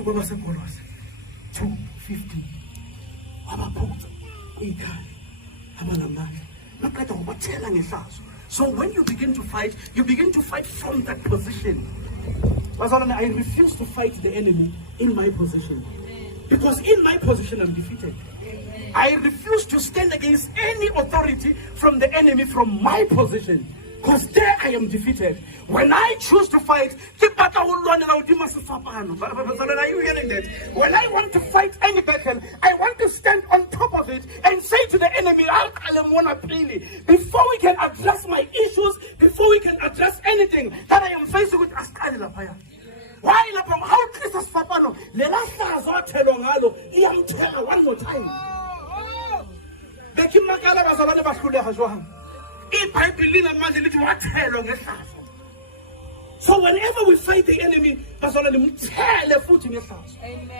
ukuthi kwabaseKolose 2:15 abaphutha ikhaya abanamandla maqeda ngobathela ngehlazo. So when you begin to fight from that position. I refuse to fight the enemy in my position. Because in my position I'm defeated. I refuse to stand against any authority from the enemy from my position. Because there I am defeated. When I choose to fight, are you hearing that? When I want to fight any battle, I want to stand on top of it and say to the enemy, before we can address my issues, before we can address anything that I am facing with, why how Christus Fapano? One more time. So whenever we fight the enemy, Amen.